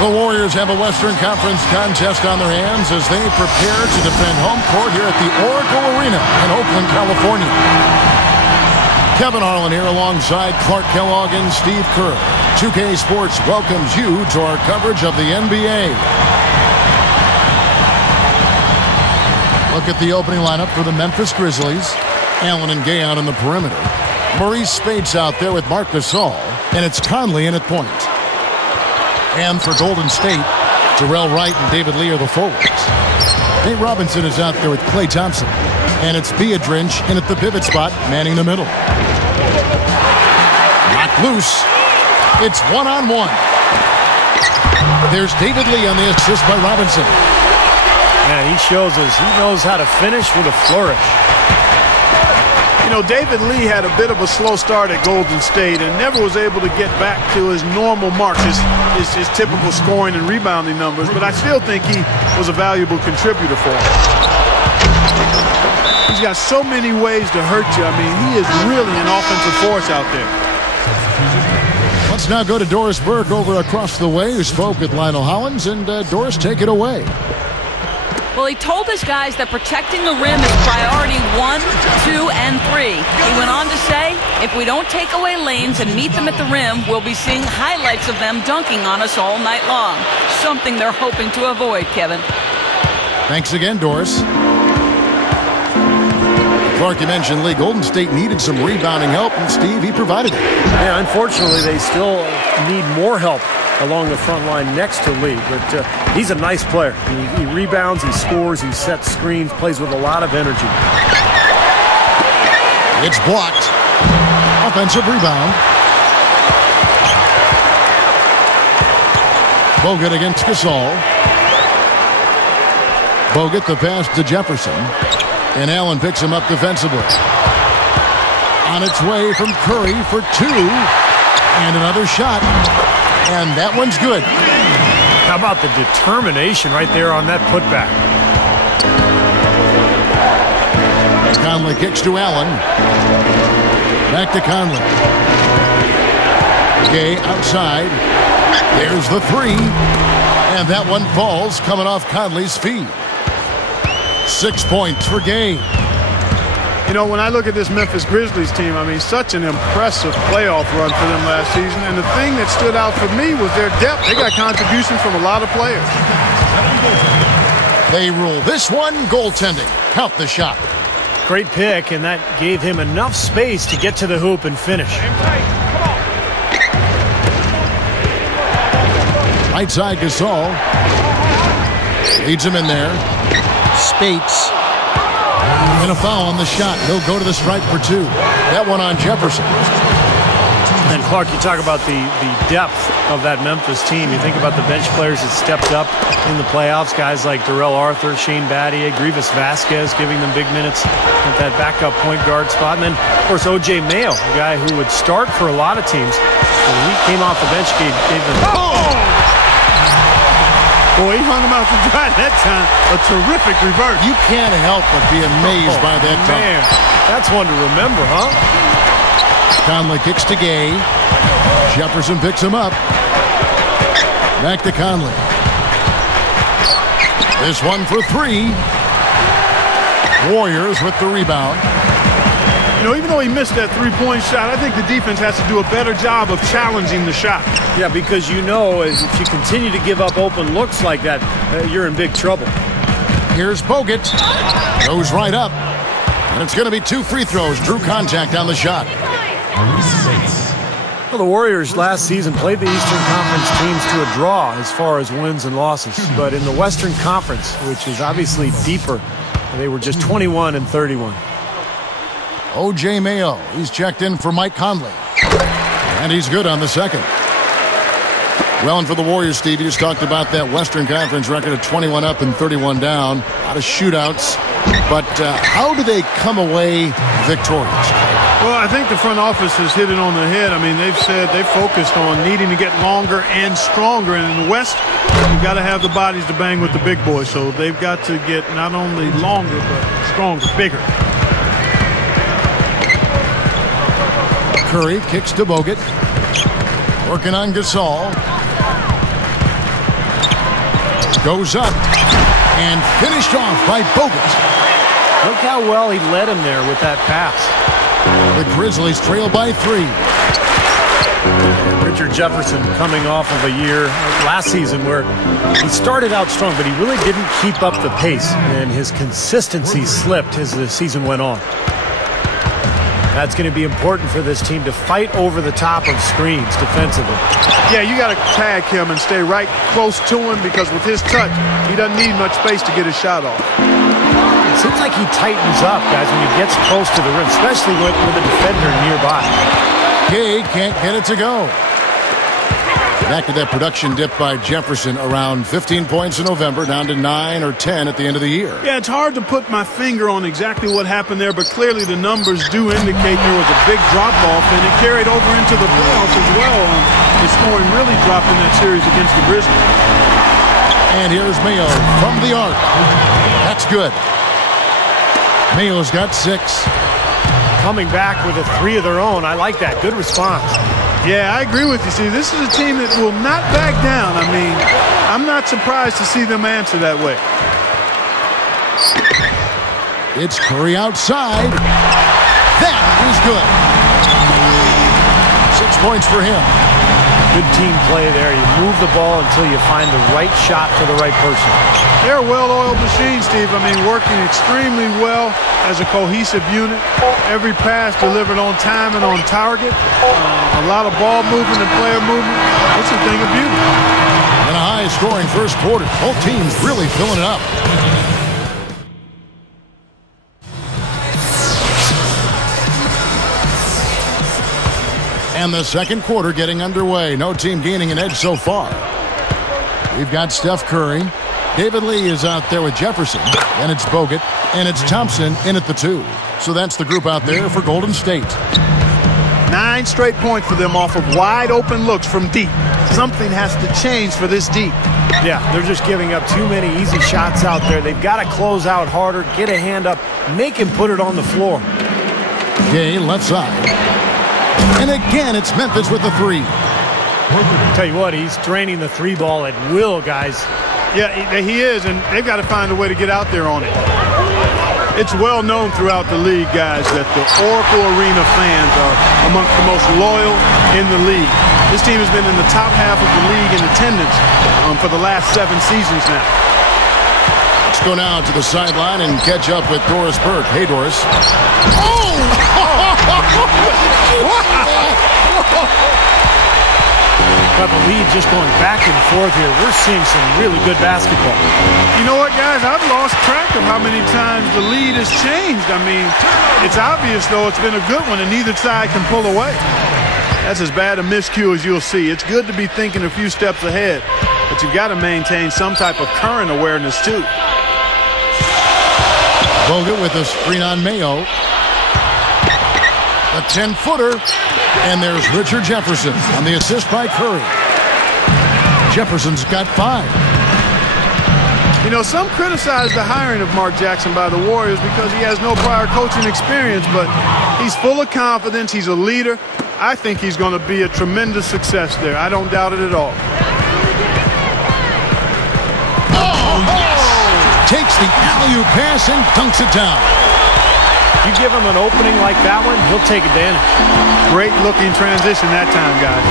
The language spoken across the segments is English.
The Warriors have a Western Conference contest on their hands as they prepare to defend home court here at the Oracle Arena in Oakland, California. Kevin Harlan here alongside Clark Kellogg and Steve Kerr. 2K Sports welcomes you to our coverage of the NBA. Look at the opening lineup for the Memphis Grizzlies. Allen and Gay out on the perimeter. Maurice Spates out there with Marc Gasol. And it's Conley in at point. And for Golden State, Jarrell Wright and David Lee are the forwards. Nate Robinson is out there with Klay Thompson. And it's Biedrins in at the pivot spot, manning the middle. Knocked loose. It's one-on-one. There's David Lee on the assist by Robinson. Man, he shows us he knows how to finish with a flourish. You know, David Lee had a bit of a slow start at Golden State and never was able to get back to his normal marks, his typical scoring and rebounding numbers, but I still think he was a valuable contributor for him. He's got so many ways to hurt you. I mean, he is really an offensive force out there. Let's now go to Doris Burke over across the way, who spoke with Lionel Hollins, and Doris, take it away. Well, he told his guys that protecting the rim is priority 1, 2, and 3. He went on to say, if we don't take away lanes and meet them at the rim, we'll be seeing highlights of them dunking on us all night long. Something they're hoping to avoid, Kevin. Thanks again, Doris. Clark, you mentioned Lee. Golden State needed some rebounding help, and Steve, he provided it. Yeah, unfortunately, they still need more help along the front line next to Lee, but he's a nice player. He rebounds, he scores, he sets screens, plays with a lot of energy. It's blocked. Offensive rebound. Bogut against Gasol. Bogut the pass to Jefferson. And Allen picks him up defensively. On its way from Curry for 2. And another shot. And that one's good. How about the determination right there on that putback? Conley kicks to Allen. Back to Conley. Gay outside. There's the 3. And that one falls coming off Conley's feet. 6 points for Gay. You know, when I look at this Memphis Grizzlies team, I mean, such an impressive playoff run for them last season. And the thing that stood out for me was their depth. They got contributions from a lot of players. They rule this one goaltending. Count the shot. Great pick, and that gave him enough space to get to the hoop and finish. Right side Gasol. Leads him in there. Spates. And a foul on the shot. He'll go to the stripe for 2. That one on Jefferson. And Clark, you talk about the depth of that Memphis team. You think about the bench players that stepped up in the playoffs. Guys like Darrell Arthur, Shane Battier, Grievous Vasquez giving them big minutes at that backup point guard spot. And then, of course, O.J. Mayo, a guy who would start for a lot of teams. When he came off the bench, gave them... Boy, he hung him out to dry that time. A terrific reverse. You can't help but be amazed by that time. Man, that's one to remember, huh? Conley kicks to Gay. Jefferson picks him up. Back to Conley. This one for 3. Warriors with the rebound. You know, even though he missed that three-point shot, I think the defense has to do a better job of challenging the shot. Yeah, because you know, if you continue to give up open looks like that, you're in big trouble. Here's Bogut. Goes right up. And it's going to be 2 free throws. Drew contact on the shot. Well, the Warriors last season played the Eastern Conference teams to a draw as far as wins and losses. But in the Western Conference, which is obviously deeper, they were just 21-31. O.J. Mayo, he's checked in for Mike Conley. And he's good on the second. Well, and for the Warriors, Steve, you just talked about that Western Conference record of 21 up and 31 down. A lot of shootouts. But how do they come away victorious? Well, I think the front office has hit it on the head. I mean, they've said they've focused on needing to get longer and stronger. And in the West, you've got to have the bodies to bang with the big boys. So they've got to get not only longer, but stronger, bigger. Curry kicks to Bogut. Working on Gasol. goes up and finished off by Bogut. Look how well he led him there with that pass. The Grizzlies trail by 3. Richard Jefferson coming off of a year last season where he started out strong, but he really didn't keep up the pace, and his consistency slipped as the season went on. That's going to be important for this team to fight over the top of screens defensively. Yeah, you got to tag him and stay right close to him, because with his touch, he doesn't need much space to get his shot off. It seems like he tightens up, guys, when he gets close to the rim, especially with a defender nearby. Gay can't get it to go. Back to that production dip by Jefferson, around 15 points in November, down to 9 or 10 at the end of the year. Yeah, it's hard to put my finger on exactly what happened there, but clearly the numbers do indicate there was a big drop-off, and it carried over into the playoffs as well. His scoring really dropped in that series against the Grizzlies. And here's Mayo from the arc. That's good. Mayo's got 6. Coming back with a 3 of their own. I like that. Good response. Yeah, I agree with you. See, this is a team that will not back down. I mean, I'm not surprised to see them answer that way. It's Curry outside. That is good. 6 points for him. Good team play there. You move the ball until you find the right shot to the right person. They're a well-oiled machine, Steve. I mean, working extremely well as a cohesive unit. Every pass delivered on time and on target. A lot of ball movement and player movement. It's a thing of beauty. And a high-scoring first quarter. Both teams really filling it up. And the second quarter getting underway. No team gaining an edge so far. We've got Steph Curry. David Lee is out there with Jefferson. And it's Bogut. And it's Thompson in at the 2. So that's the group out there for Golden State. 9 straight points for them off of wide open looks from deep. Something has to change for this deep. Yeah, they're just giving up too many easy shots out there. They've got to close out harder, get a hand up, make him put it on the floor. Gay left side. And again, it's Memphis with the 3. Tell you what, he's draining the 3 ball at will, guys. Yeah, he is, and they've got to find a way to get out there on it. It's well known throughout the league, guys, that the Oracle Arena fans are amongst the most loyal in the league. This team has been in the top half of the league in attendance for the last 7 seasons now. Let's go now to the sideline and catch up with Doris Burke. Hey, Doris. Oh! But the lead just going back and forth here. We're seeing some really good basketball. You know what, guys? I've lost track of how many times the lead has changed. I mean, it's obvious, though, it's been a good one, and neither side can pull away. That's as bad a miscue as you'll see. It's good to be thinking a few steps ahead, but you've got to maintain some type of current awareness, too. Bogut with a screen on Mayo. A 10-footer. And there's Richard Jefferson on the assist by Curry. Jefferson's got 5. You know, some criticize the hiring of Mark Jackson by the Warriors because he has no prior coaching experience, but he's full of confidence. He's a leader. I think he's going to be a tremendous success there. I don't doubt it at all. Oh, yes! Takes the alley-oop pass and dunks it down. You give him an opening like that one, he'll take advantage. Great looking transition that time, guys.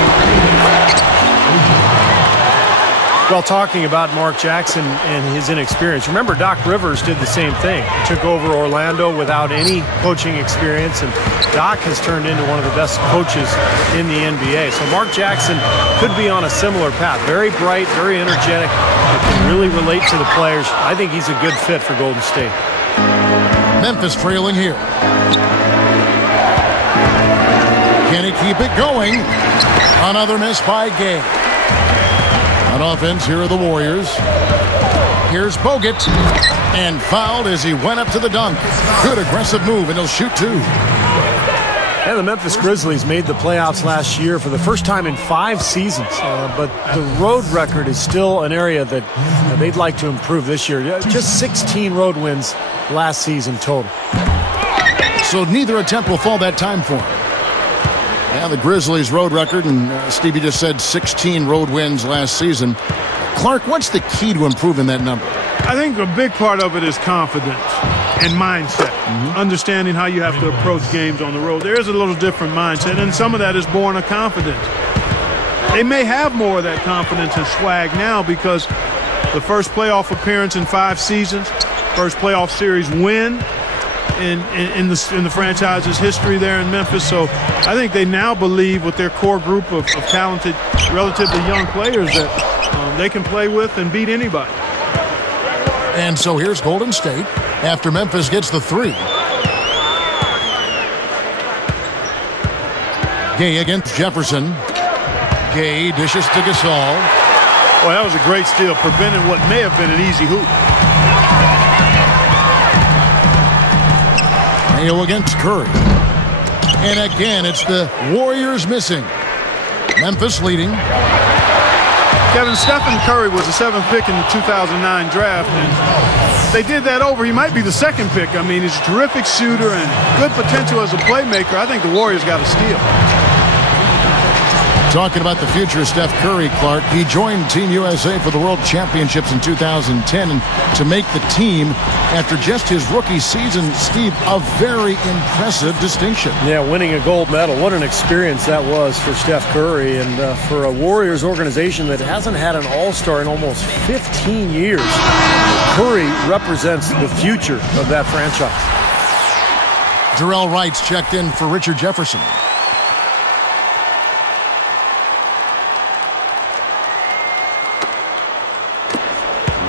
Well, talking about Mark Jackson and his inexperience, remember Doc Rivers did the same thing. Took over Orlando without any coaching experience, and Doc has turned into one of the best coaches in the NBA. So Mark Jackson could be on a similar path. Very bright, very energetic, can really relate to the players. I think he's a good fit for Golden State. Memphis trailing here. Can he keep it going? Another miss by Gay. On offense, here are the Warriors. Here's Bogut. And fouled as he went up to the dunk. Good aggressive move, and he'll shoot 2. And the Memphis Grizzlies made the playoffs last year for the first time in 5 seasons. But the road record is still an area that they'd like to improve this year. Just 16 road wins last season total. So neither attempt will fall that time for him. And the Grizzlies' road record, and Stevie just said 16 road wins last season. Clark, what's the key to improving that number? I think a big part of it is confidence and mindset, understanding how you have to approach games on the road. There is a little different mindset, and some of that is born of confidence. They may have more of that confidence and swag now because the first playoff appearance in 5 seasons, first playoff series win in the franchise's history there in Memphis. So I think they now believe with their core group of talented, relatively young players that they can play with and beat anybody. And so here's Golden State after Memphis gets the 3. Gay against Jefferson. Gay dishes to Gasol. Boy, that was a great steal, preventing what may have been an easy hoop. Mayo against Curry. And again, it's the Warriors missing. Memphis leading. Kevin, Stephen Curry was the 7th pick in the 2009 draft, and they did that over. He might be the 2nd pick. I mean, he's a terrific shooter and good potential as a playmaker. I think the Warriors got a steal. Talking about the future of Steph Curry, Clark, he joined Team USA for the World Championships in 2010, and to make the team after just his rookie season, Steve, a very impressive distinction. Yeah, winning a gold medal. What an experience that was for Steph Curry and for a Warriors organization that hasn't had an all-star in almost 15 years. Curry represents the future of that franchise. Jarrell Wright's checked in for Richard Jefferson.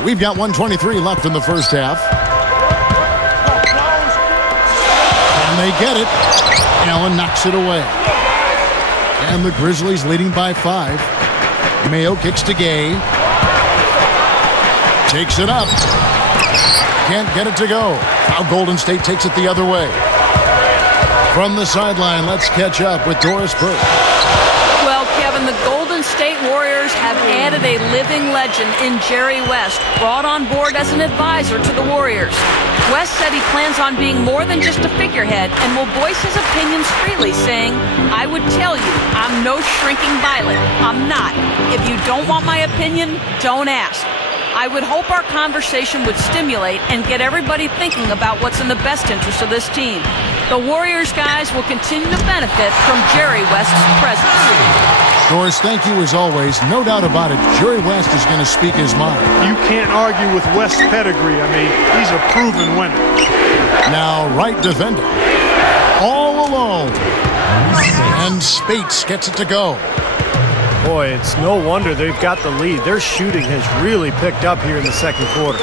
We've got 1:23 left in the first half. And they get it. Allen knocks it away. And the Grizzlies leading by 5. Mayo kicks to Gay. Takes it up. Can't get it to go. Now Golden State takes it the other way. From the sideline, let's catch up with Doris Burke. Well, Kevin, the Golden State Warriors have added a living legend in Jerry West, brought on board as an advisor to the Warriors. West said he plans on being more than just a figurehead and will voice his opinions freely, saying, "I would tell you, I'm no shrinking violet. I'm not. If you don't want my opinion, don't ask." I would hope our conversation would stimulate and get everybody thinking about what's in the best interest of this team. The Warriors guys will continue to benefit from Jerry West's presence. Doris, thank you as always. No doubt about it, Jerry West is going to speak his mind. You can't argue with West's pedigree. I mean, he's a proven winner. Now, Wright defending. All alone. And Spates gets it to go. Boy, it's no wonder they've got the lead. Their shooting has really picked up here in the second quarter.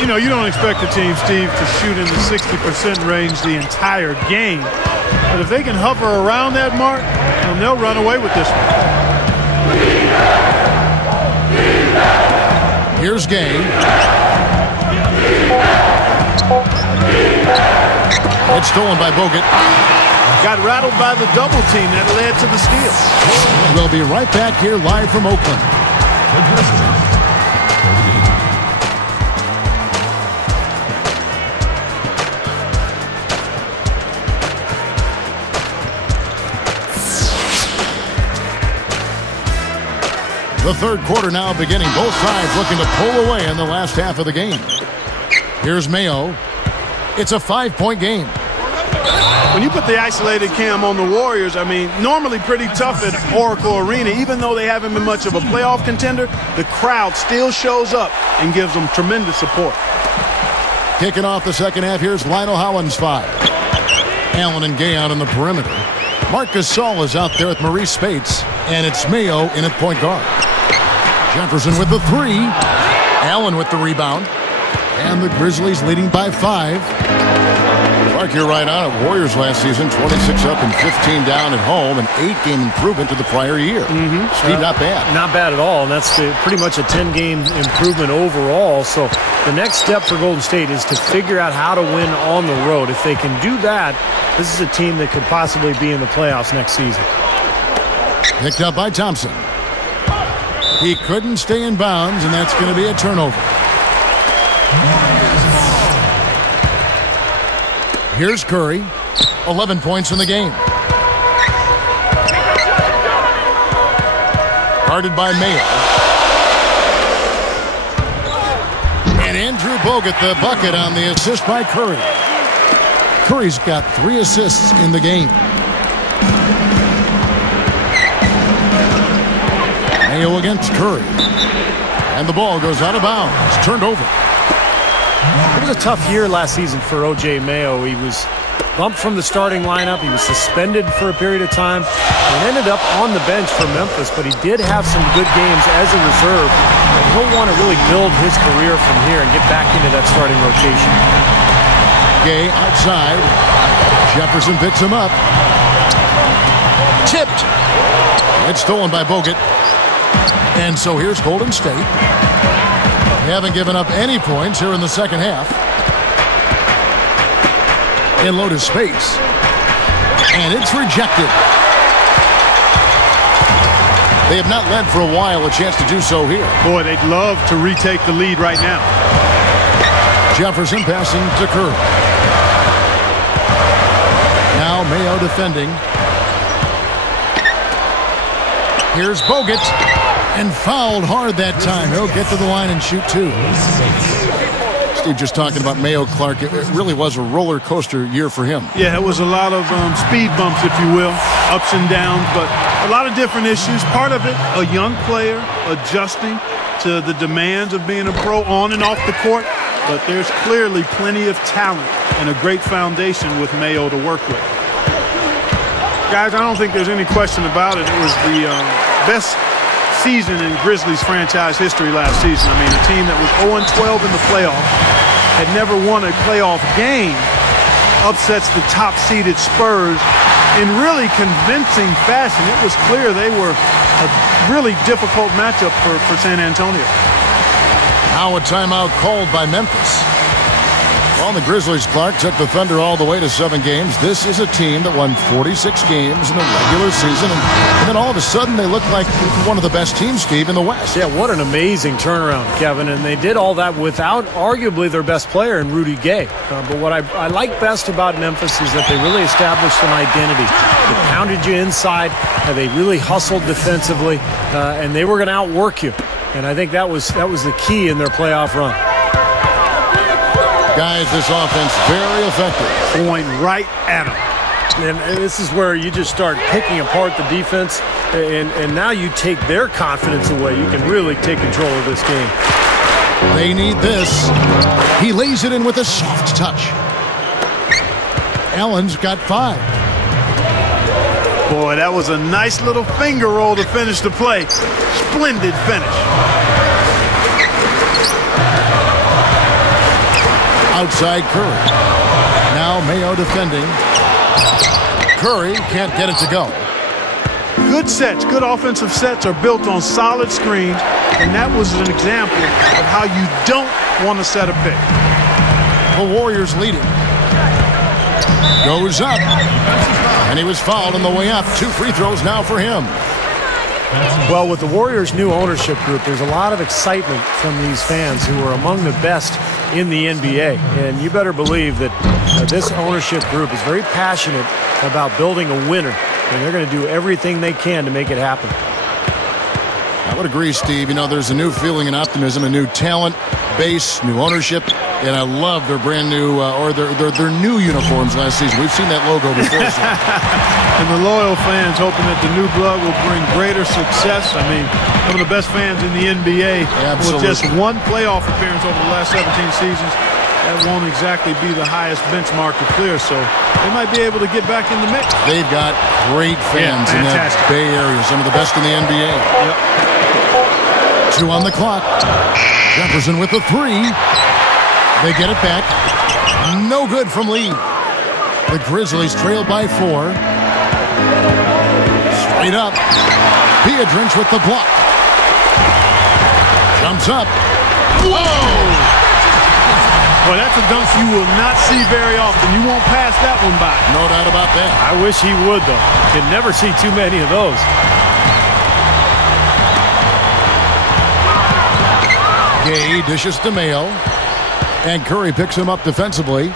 You know, you don't expect a team, Steve, to shoot in the 60% range the entire game. But if they can hover around that mark, then they'll run away with this one. Here's Gay. It's stolen by Bogut. Got rattled by the double team that led to the steal. We'll be right back here live from Oakland. The third quarter now beginning. Both sides looking to pull away in the last half of the game. Here's Mayo. It's a 5-point game. When you put the isolated cam on the Warriors, I mean, normally pretty tough at Oracle Arena. Even though they haven't been much of a playoff contender, the crowd still shows up and gives them tremendous support. Kicking off the second half, here's Lionel Hollins 5. Allen and Gay out on the perimeter. Marc Gasol is out there with Maurice Spates, and it's Mayo in at point guard. Jefferson with the 3. Allen with the rebound. And the Grizzlies leading by 5. Clark, you're right on it. Warriors last season, 26 up and 15 down at home, an 8-game improvement to the prior year. Steve, not bad. Not bad at all, and that's pretty much a 10-game improvement overall. So the next step for Golden State is to figure out how to win on the road. If they can do that, this is a team that could possibly be in the playoffs next season. Picked up by Thompson. He couldn't stay in bounds, and that's going to be a turnover. Here's Curry, 11 points in the game. Guarded by Mayo. And Andrew Bogut, the bucket on the assist by Curry. Curry's got 3 assists in the game. Mayo against Curry. And the ball goes out of bounds. It's turned over. It was a tough year last season for O.J. Mayo. He was bumped from the starting lineup. He was suspended for a period of time and ended up on the bench for Memphis, but he did have some good games as a reserve. And he'll want to really build his career from here and get back into that starting rotation. Gay outside. Jefferson picks him up. Tipped. It's stolen by Bogut. And so here's Golden State. They haven't given up any points here in the second half. In low to space. And it's rejected. They have not led for a while. A chance to do so here. Boy, they'd love to retake the lead right now. Jefferson passing to Curry. Now Mayo defending. Here's Bogut. And fouled hard that time. He'll get to the line and shoot 2. Steve just talking about Mayo Clark. It really was a roller coaster year for him. Yeah, it was a lot of speed bumps, if you will, ups and downs, but a lot of different issues. Part of it, a young player adjusting to the demands of being a pro on and off the court, but there's clearly plenty of talent and a great foundation with Mayo to work with. Guys, I don't think there's any question about it. It was the best season in Grizzlies franchise history last season. I mean, a team that was 0-12 in the playoffs, had never won a playoff game, upsets the top-seeded Spurs in really convincing fashion. It was clear they were a really difficult matchup for San Antonio. Now a timeout called by Memphis. Well, the Grizzlies, Clark, took the Thunder all the way to 7 games. This is a team that won 46 games in the regular season, and then all of a sudden they look like one of the best teams, Steve, in the West. Yeah, what an amazing turnaround, Kevin, and they did all that without arguably their best player in Rudy Gay. But what I like best about Memphis is that they really established an identity. They pounded you inside, they really hustled defensively, and they were going to outwork you. And I think that was the key in their playoff run. Guys, this offense very effective. Going right at them. And this is where you just start picking apart the defense, and now you take their confidence away. You can really take control of this game. They need this. He lays it in with a soft touch. Allen's got 5. Boy, that was a nice little finger roll to finish the play. Splendid finish. Outside Curry. Now Mayo defending. Curry can't get it to go. Good sets, good offensive sets are built on solid screens, and that was an example of how you don't want to set a pick. The Warriors leading. Goes up. And he was fouled on the way up. 2 free throws now for him. Well, with the Warriors' new ownership group, there's a lot of excitement from these fans who are among the best in the NBA. And you better believe that this ownership group is very passionate about building a winner. And they're going to do everything they can to make it happen. I would agree, Steve. You know, there's a new feeling and optimism, a new talent base, new ownership. And I love their brand new, or their new uniforms last season. We've seen that logo before. So. And the loyal fans hoping that the new blood will bring greater success. I mean, some of the best fans in the NBA. Absolutely. With just 1 playoff appearance over the last 17 seasons. That won't exactly be the highest benchmark to clear, so they might be able to get back in the mix. They've got great fans in that Bay Area, some of the best in the NBA. Yep. 2 on the clock. Jefferson with the 3. They get it back. No good from Lee. The Grizzlies trail by 4. Straight up. Piedrinch with the block. Jumps up. Whoa! Well, that's a dunk you will not see very often. You won't pass that one by. No doubt about that. I wish he would, though. Can never see too many of those. Gay dishes to Mayo. And Curry picks him up defensively.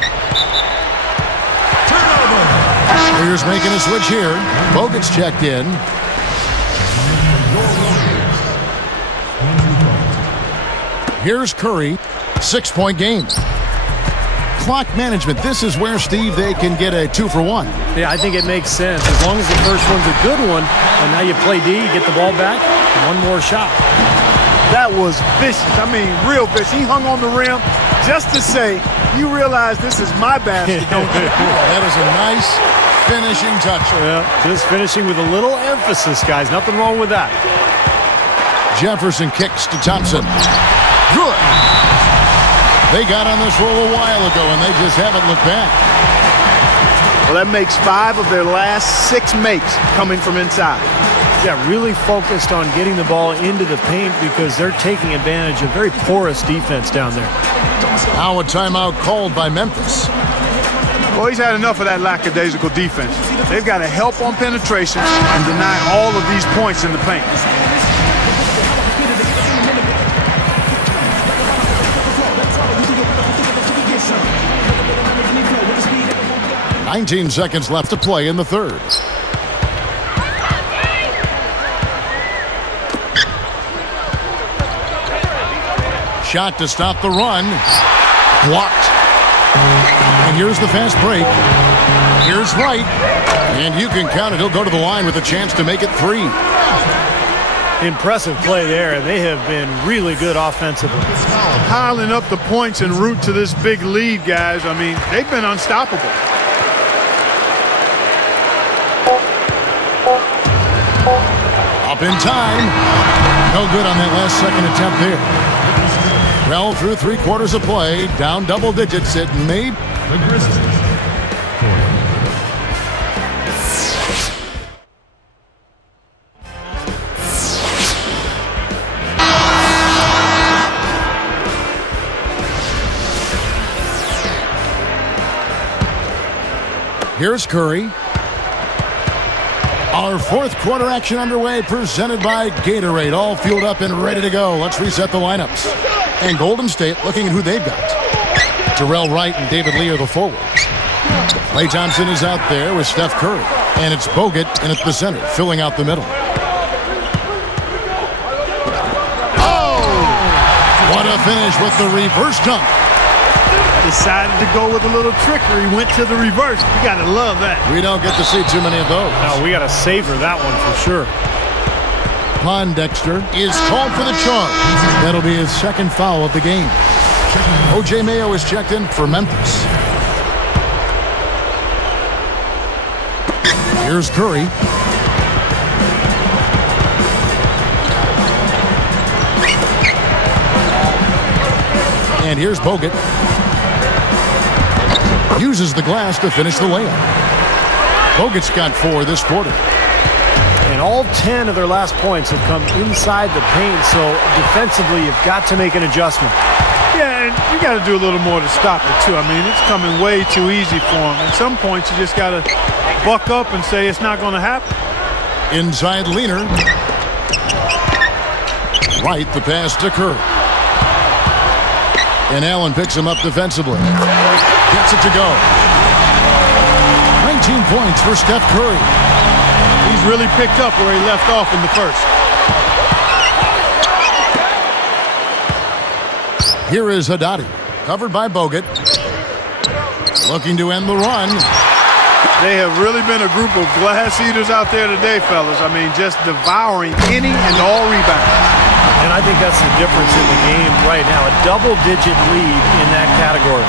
Warriors making a switch here. Bogut's checked in. Here's Curry. 6-point game. Clock management. This is where, Steve, they can get a 2-for-1. Yeah, I think it makes sense. As long as the first one's a good one, and now you play D, you get the ball back, one more shot. That was vicious. I mean, real vicious. He hung on the rim just to say, you realize this is my basket, don't you? That is a nice finishing touch. Yeah, just finishing with a little emphasis, guys. Nothing wrong with that. Jefferson kicks to Thompson. Good. They got on this roll a while ago, and they just haven't looked back. Well, that makes 5 of their last 6 makes coming from inside. Yeah, really focused on getting the ball into the paint because they're taking advantage of very porous defense down there. Now a timeout called by Memphis. Well, he's had enough of that lackadaisical defense. They've got to help on penetration and deny all of these points in the paint. 19 seconds left to play in the third. Shot to stop the run. Blocked. And here's the fast break. Here's Wright. And you can count it. He'll go to the line with a chance to make it 3. Impressive play there. They have been really good offensively. Piling up the points en route to this big lead, guys. I mean, they've been unstoppable. Up in time. No good on that last second attempt there. Well, through 3 quarters of play, down double digits, it may. The Grizzlies. Here's Curry. Our 4th quarter action underway, presented by Gatorade. All fueled up and ready to go. Let's reset the lineups. And Golden State looking at who they've got. Terrell Wright and David Lee are the forwards. Klay Thompson is out there with Steph Curry. And it's Bogut in at the center, filling out the middle. Oh! What a finish with the reverse dunk. Decided to go with a little trickery, went to the reverse. You got to love that. We don't get to see too many of those. No, we got to savor that one for sure. Pondexter is called for the charge. That'll be his 2nd foul of the game. O.J. Mayo is checked in for Memphis. Here's Curry. And here's Bogut. Uses the glass to finish the layup. Bogut's got 4 this quarter. And all 10 of their last points have come inside the paint, so defensively you've got to make an adjustment. Yeah, and you got to do a little more to stop it, too. I mean, it's coming way too easy for them. At some points, you just got to buck up and say it's not going to happen. Inside leaner. Right, the pass to Curry. And Allen picks him up defensively. Gets it to go. 19 points for Steph Curry. He's really picked up where he left off in the first. Here is Haddadi, covered by Bogut. Looking to end the run. They have really been a group of glass eaters out there today, fellas. I mean, just devouring any and all rebounds. And I think that's the difference in the game right now. A double-digit lead in that category.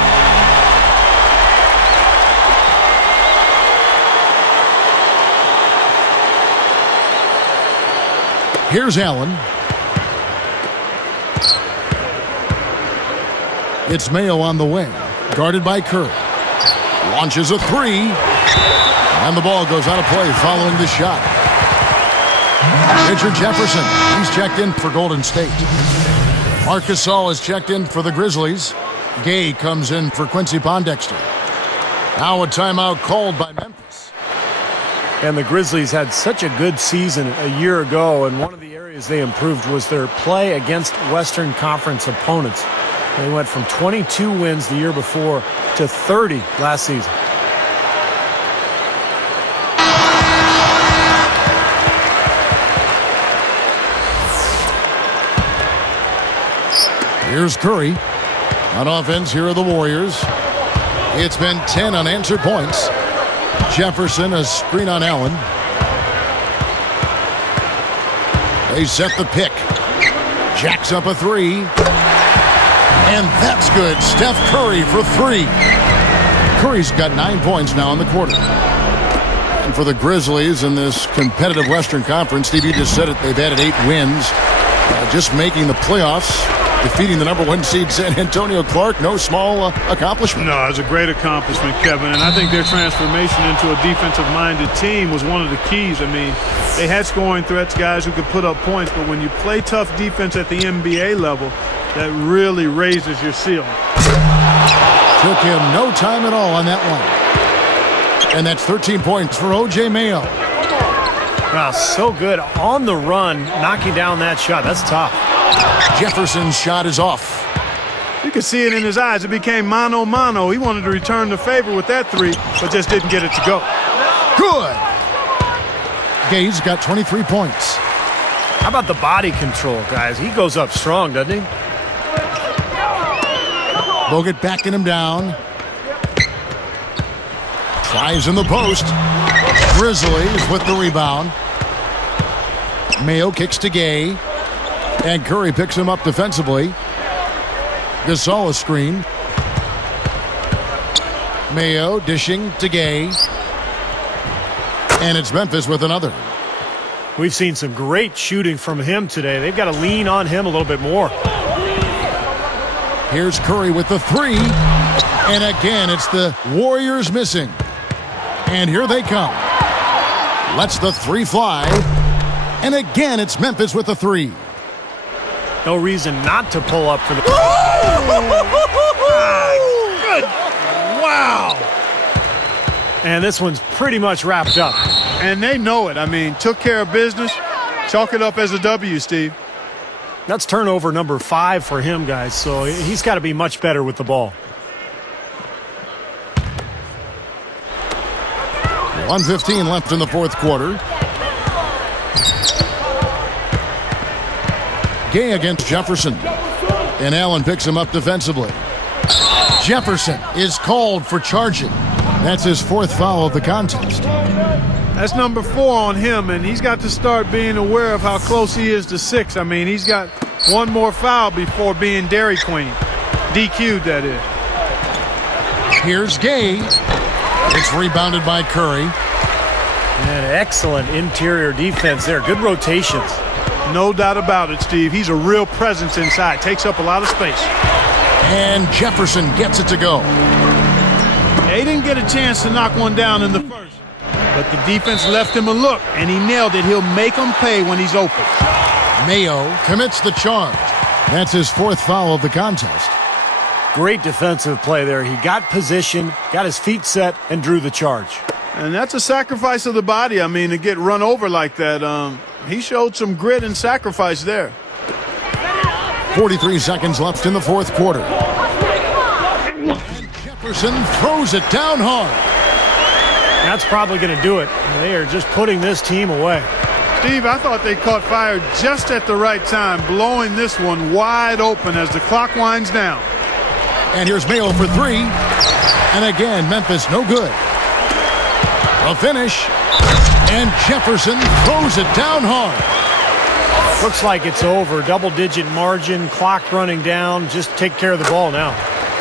Here's Allen. It's Mayo on the wing, guarded by Curry. Launches a 3. And the ball goes out of play following the shot. Richard Jefferson, he's checked in for Golden State. Marc Gasol is checked in for the Grizzlies. Gay comes in for Quincy Pondexter. Now a timeout called by Memphis. And the Grizzlies had such a good season a year ago, and one of the areas they improved was their play against Western Conference opponents. They went from 22 wins the year before to 30 last season. Here's Curry. On offense, here are the Warriors. It's been 10 unanswered points. Jefferson, a screen on Allen. They set the pick. Jacks up a three. And that's good. Steph Curry for three. Curry's got 9 points now in the quarter. And for the Grizzlies in this competitive Western Conference, Steve, you just said it, they've added 8 wins. Just making the playoffs, defeating the #1 seed San Antonio Clark, no small accomplishment. No, it's a great accomplishment, Kevin, and I think their transformation into a defensive-minded team was one of the keys. I mean, they had scoring threats, guys who could put up points, but when you play tough defense at the NBA level, that really raises your ceiling. Took him no time at all on that one. And that's 13 points for O.J. Mayo. Wow, so good on the run, knocking down that shot. That's tough. Jefferson's shot is off. You could see it in his eyes. It became mano-mano. He wanted to return the favor with that three, but just didn't get it to go. Good. Gay's got 23 points. How about the body control, guys? He goes up strong, doesn't he? Bogut backing him down. Tries in the post. Grizzlies with the rebound. Mayo kicks to Gay. And Curry picks him up defensively. Gasol a screen. Mayo dishing to Gay. And it's Memphis with another. We've seen some great shooting from him today. They've got to lean on him a little bit more. Here's Curry with the three. And again, it's the Warriors missing. And here they come. Lets the three fly. And again, it's Memphis with the three. No reason not to pull up for the... Good. Wow. And this one's pretty much wrapped up. And they know it. I mean, took care of business. Chalk it up as a W, Steve. That's turnover number 5 for him, guys, so he's got to be much better with the ball. 1:15 left in the fourth quarter. Gay against Jefferson. And Allen picks him up defensively. Jefferson is called for charging. That's his 4th foul of the contest. That's number 4 on him, and he's got to start being aware of how close he is to 6. I mean, he's got one more foul before being Dairy Queen. DQ'd, that is. Here's Gay. It's rebounded by Curry. And excellent interior defense there. Good rotations. No doubt about it, Steve. He's a real presence inside. Takes up a lot of space. And Jefferson gets it to go. They didn't get a chance to knock one down in the first. But the defense left him a look, and he nailed it. He'll make them pay when he's open. Mayo commits the charge. That's his 4th foul of the contest. Great defensive play there. He got position, got his feet set, and drew the charge. And that's a sacrifice of the body. I mean, to get run over like that, he showed some grit and sacrifice there. 43 seconds left in the fourth quarter. And Jefferson throws it down hard. That's probably going to do it. They are just putting this team away. Steve, I thought they caught fire just at the right time, blowing this one wide open as the clock winds down. And here's Mayo for 3. And again, Memphis no good. A finish. And Jefferson throws it down hard. Looks like it's over. Double-digit margin, clock running down. Just take care of the ball now.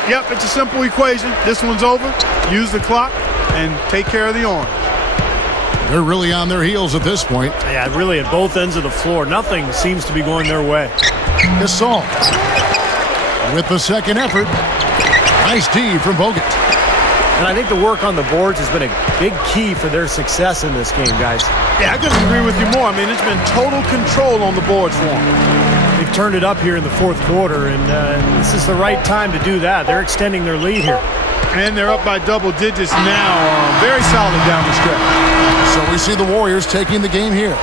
Yep, it's a simple equation. This one's over. Use the clock and take care of the orange. They're really on their heels at this point. Yeah, really at both ends of the floor. Nothing seems to be going their way. Gasol with the second effort. Nice D from Bogut. And I think the work on the boards has been a big key for their success in this game, guys. Yeah, I couldn't agree with you more. I mean, it's been total control on the boards for them. They've turned it up here in the fourth quarter, and this is the right time to do that. They're extending their lead here. And they're up by double digits now. Very solid down the stretch. So we see the Warriors taking the game here.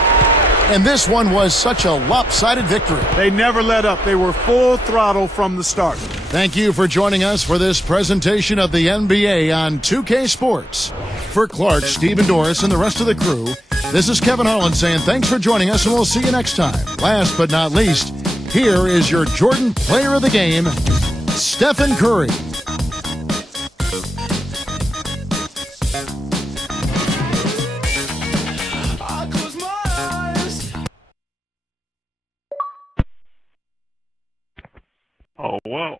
And this one was such a lopsided victory. They never let up. They were full throttle from the start. Thank you for joining us for this presentation of the NBA on 2K Sports. For Clark, Stephen Doris, and the rest of the crew, this is Kevin Harlan saying thanks for joining us, and we'll see you next time. Last but not least, Here is your Jordan Player of the Game, Stephen Curry. Oh, well.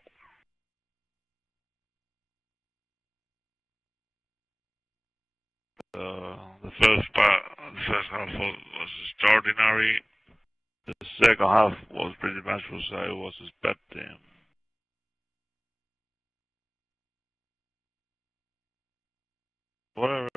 The first half was extraordinary. The second half was pretty much what I was expecting. Whatever.